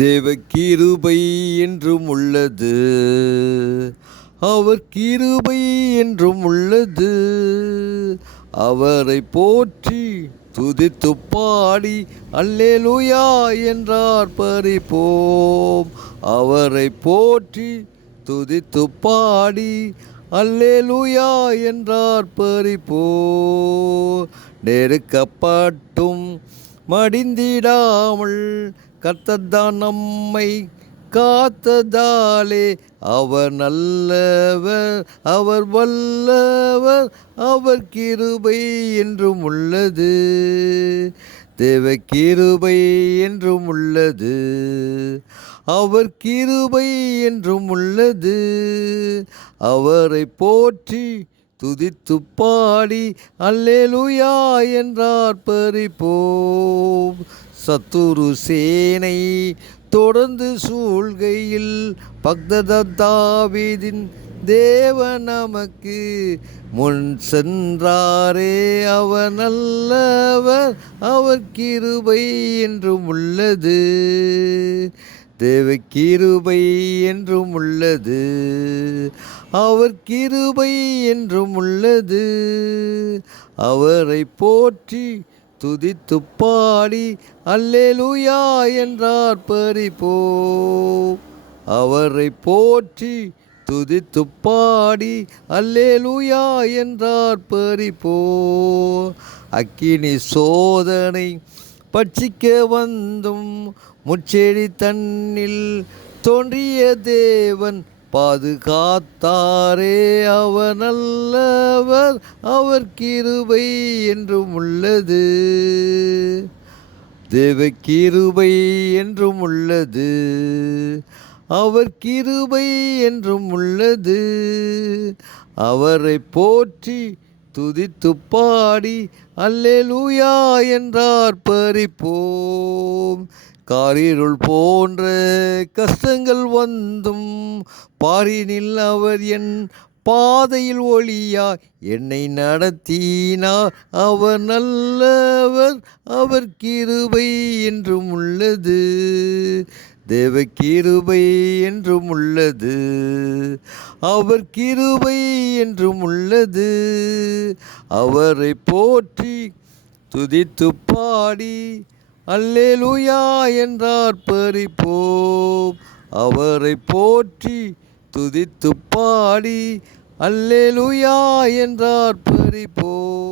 தேவ கிருபை என்றும் உள்ளது, அவர் கிருபை என்றும் உள்ளது. அவரை போற்றி துதித்து பாடி அல்லேலூயா என்றார் பறிப்போம். அவரை போற்றி துதித்து பாடி அல்லேலூயா என்றார் பறிப்போம். நெருக்கப்பட்டும் மடிந்திடாமல் கர்த்தர்தான் நம்மை காத்ததாலே அவர் நல்லவர், அவர் வல்லவர், அவர் கிருபை என்றும் உள்ளது. தேவ கிருபை என்றும் உள்ளது, அவர் கிருபை என்றும் உள்ளது. அவரை போற்றி துதித்து பாடி அல்லேலூயா என்றார் பறிப்போம். சத்துரு சேனை தொடர்ந்து சூழ்கையில் பக்தர் தாவீதின் தேவன் நமக்கு முன் சென்றாரே. அவர் நல்லவர், அவர் கிருபை என்றும் உள்ளது. தேவ கிருபை என்றும் உள்ளது, அவர் கிருபை என்றும் உள்ளது. அவரை போற்றி துதித்து பாடி அல்லேலூயா என்றார் பறிப்போம். அவரை போற்றி துதித்து பாடி அல்லேலூயா என்றார் பறிப்போம். அக்கினி சோதனை பட்சிக்க வந்தும் முச்செடி தன்னில் தோன்றிய தேவன் பாதுகாத்தாரே. அவர் நல்லவர், அவர் கிருபை என்றும் உள்ளது. தேவ கிருபை என்றும் உள்ளது, அவர் கிருபை என்றும் உள்ளது. அவரை போற்றி துதித்து பாடி அல்லேலூயா என்றார் பறிப்போம். காரிருள் போன்ற கஷ்டங்கள் வந்தும் பாரினில் அவர் என் பாதையில் ஒளியாய் என்னை நடத்தினார். அவர் நல்லவர், அவர் கிருபை என்றும் உள்ளது. தேவ கிருபை என்றும் உள்ளது, அவர் கிருபை என்றும் உள்ளது. அவரை போற்றி துதித்து பாடி அல்லேலூயா என்றார் பறிப்போம். அவரை போற்றி துதித்து பாடி அல்லேலூயா என்றார் பறிப்போம்.